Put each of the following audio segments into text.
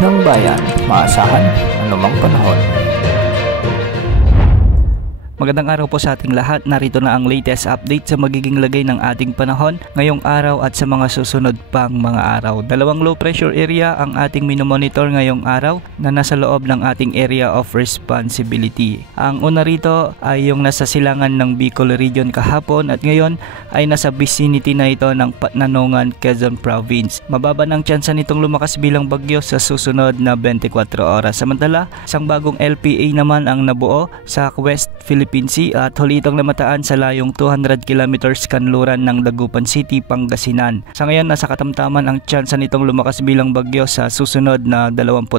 ng bayan, maasahan anumang panahon. Magandang araw po sa ating lahat. Narito na ang latest update sa magiging lagay ng ating panahon ngayong araw at sa mga susunod pang mga araw. Dalawang low pressure area ang ating minomonitor ngayong araw na nasa loob ng ating area of responsibility. Ang una rito ay yung nasa silangan ng Bicol region kahapon at ngayon ay nasa vicinity na ito ng Patnanongan, Quezon Province. Mababa ng tsansa nitong lumakas bilang bagyo sa susunod na 24 oras. Samantala, isang bagong LPA naman ang nabuo sa West Philippine Sea at huli itong namataan sa layong 200 kilometers kanluran ng Dagupan City, Pangasinan. Sa ngayon, nasa katamtaman ang tsansa nitong lumakas bilang bagyo sa susunod na 24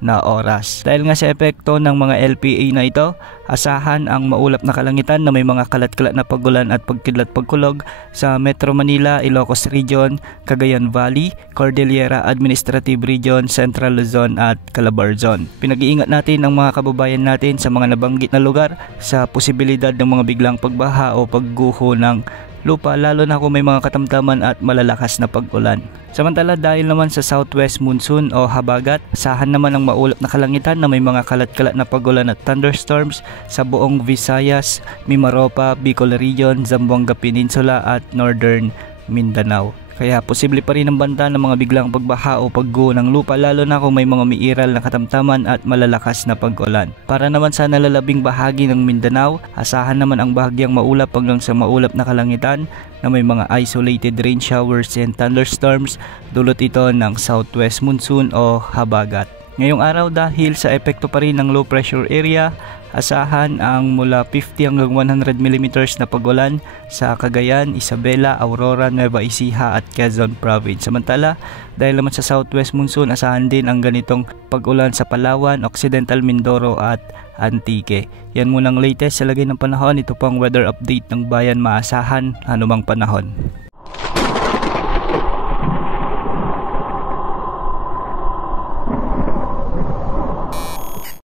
na oras. Dahil nga sa epekto ng mga LPA na ito, asahan ang maulap na kalangitan na may mga kalat-kalat na pagulan at pagkidlat-pagkulog sa Metro Manila, Ilocos Region, Cagayan Valley, Cordillera Administrative Region, Central Luzon at Calabarzon. Pinag-iingat natin ang mga kababayan natin sa mga nabanggit na lugar sa posibilidad ng mga biglang pagbaha o pagguho ng lupa, lalo na kung may mga katamtaman at malalakas na pag-ulan. Samantala, dahil naman sa southwest monsoon o habagat, asahan naman ang maulap na kalangitan na may mga kalat-kalat na pagulan at thunderstorms sa buong Visayas, Mimaropa, Bicol Region, Zamboanga Peninsula at Northern Mindanao. Kaya posible pa rin ang banta ng mga biglang pagbaha o pagguho ng lupa, lalo na kung may mga umiiral na katamtaman at malalakas na pag-ulan. Para naman sa nalalabing bahagi ng Mindanao, asahan naman ang bahagyang maulap hanggang sa maulap na kalangitan na may mga isolated rain showers and thunderstorms, dulot ito ng southwest monsoon o habagat. Ngayong araw, dahil sa epekto pa rin ng low pressure area, asahan ang mula 50 hanggang 100 mm na pagulan sa Cagayan, Isabela, Aurora, Nueva Ecija at Quezon Province. Samantala, dahil naman sa southwest monsoon, asahan din ang ganitong pagulan sa Palawan, Occidental Mindoro at Antique. Yan munang latest sa lagay ng panahon. Ito pang weather update ng bayan, maasahan anumang panahon.